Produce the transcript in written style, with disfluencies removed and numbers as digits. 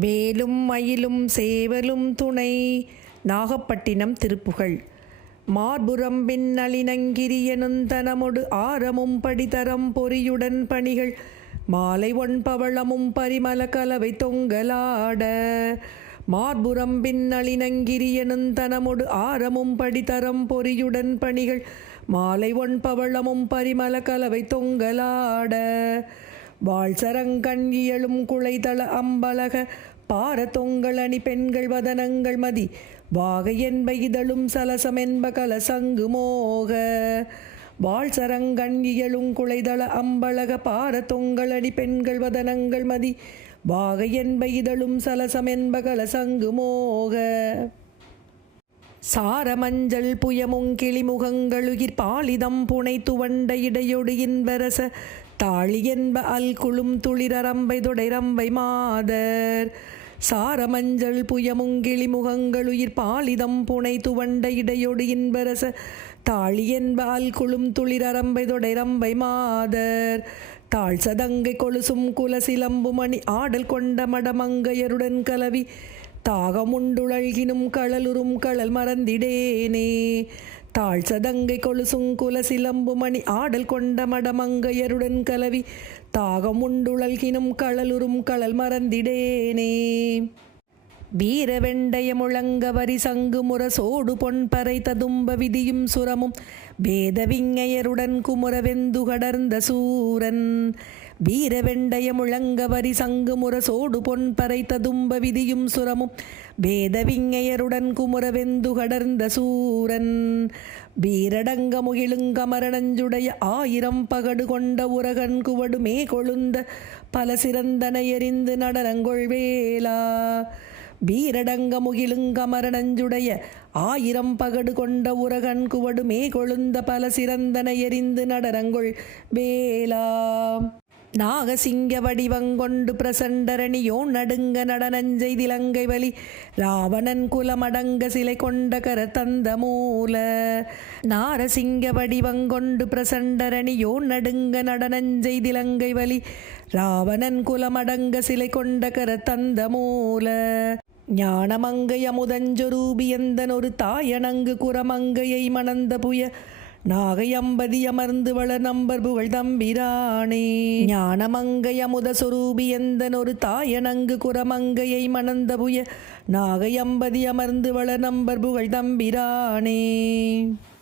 வேலும் மயிலும் சேவலும் துணை. நாகப்பட்டினம் திருப்புகழ். மார்புறம் பின்னலினங்கிரியனுந் தனமொடு ஆரமும் படிதரம் பொறியுடன் பணிகள் மாலை ஒன்பவளமும் பரிமள கலவை தொங்கலாட. மார்புறம் பின்னலினங்கிரியனுந் தனமொடு ஆரமும் படிதரம் பொறியுடன் பணிகள் மாலை ஒன்பவளமும் பரிமள கலவை தொங்கலாட. வாழ்சரங்கண் இயலும் குழைதள அம்பலக பார தொங்கல் அணி பெண்கள் வதனங்கள் மதி வாகை என்ப இதழும் சலசம் என்ப கலசங்கு மோக. வாழ்சரங்கண் இயலும் குழைதள அம்பலக பார தொங்கல் அணி பெண்கள் வதனங்கள் மதி வாகை என்ப இதழும் சலசம் என்ப கலசங்கு மோக. சாரமஞ்சள் புயமுங்கிளி முகங்களுகிர் பாலிதம் புனை துவண்ட இடையொடு இன்பரச தாழி என்ப அல்குளும் துளிரம்பை தொடைரம்பை மாதர். சாரமஞ்சள் புயமுங்கிளி முகங்களுயிர் பாலிதம் புனை துவண்ட இடையொடு இன்பரச தாழி என்ப அல்குளும் துளிரம்பை தொடைரம்பை மாதர். தாழ் சதங்கை கொலுசும் குலசிலம்புமணி ஆடல் கொண்ட மடமங்கையருடன் கலவி தாகமுண்டுழல்கினும் களலுறும் களல் மறந்திடேனே. தாழ் சதங்கை கொலுசும் குலசிலம்புமணி ஆடல் கொண்ட மடமங்கையருடன் கலவி தாகமுண்டுழல்கினும் களலுறும் களல் மறந்திடேனே. வீர வெண்டய முழங்க வரி சங்கு முரசோடு பொன்பறை ததும்ப விதியும் சுரமும் வேத விஞ்ஞையருடன் குமுற வெந்து கடர்ந்த சூரன். வீர வெண்டய முழங்க வரி சங்கு முரசோடு பொன்பறை ததும்ப விதியும் சுரமும் வேத விஞ்ஞையருடன் குமுற வெந்து கடர்ந்த சூரன். வீரடங்க முகிலுங்கமரணஞ்சுடைய ஆயிரம் பகடு கொண்ட உரகன் குவடுமே கொழுந்த பல சிறந்தன எறிந்து நடனங்கொள் வேளா. வீரடங்க முகிலுங்கமரணஞ்சுடைய ஆயிரம் பகடு கொண்ட உரகன் குவடுமே கொழுந்த பல சிறந்தன எறிந்து நடனங்கொள் வேளா. நாகசிங்க வடிவங்கொண்டு பிரசண்டரணியோன் நடுங்க நடனஞ்செய்திலங்கை வலி ராவணன் குலமடங்க சிலை கொண்ட கரதந்த மூல. நாரசிங்க வடிவங்கொண்டு பிரசண்டரணியோன் நடுங்க நடனஞ்செய்திலங்கை வலி ராவணன் குலமடங்க சிலை கொண்ட கரதந்த மூல. ஞானமங்கை அமுதஞ்சொரூபி எந்தன் ஒரு தாயணங்கு குரமங்கையை மணந்த புய நாகை அம்பதி அமர்ந்து வள நம்பர் புகழ் தம்பிரானே. ஞானமங்கை அமுத சொரூபி எந்தன் ஒரு தாயணங்கு குரமங்கையை மணந்த புய நாகை அம்பதி அமர்ந்து வள நம்பர் புகழ் தம்பிரானே.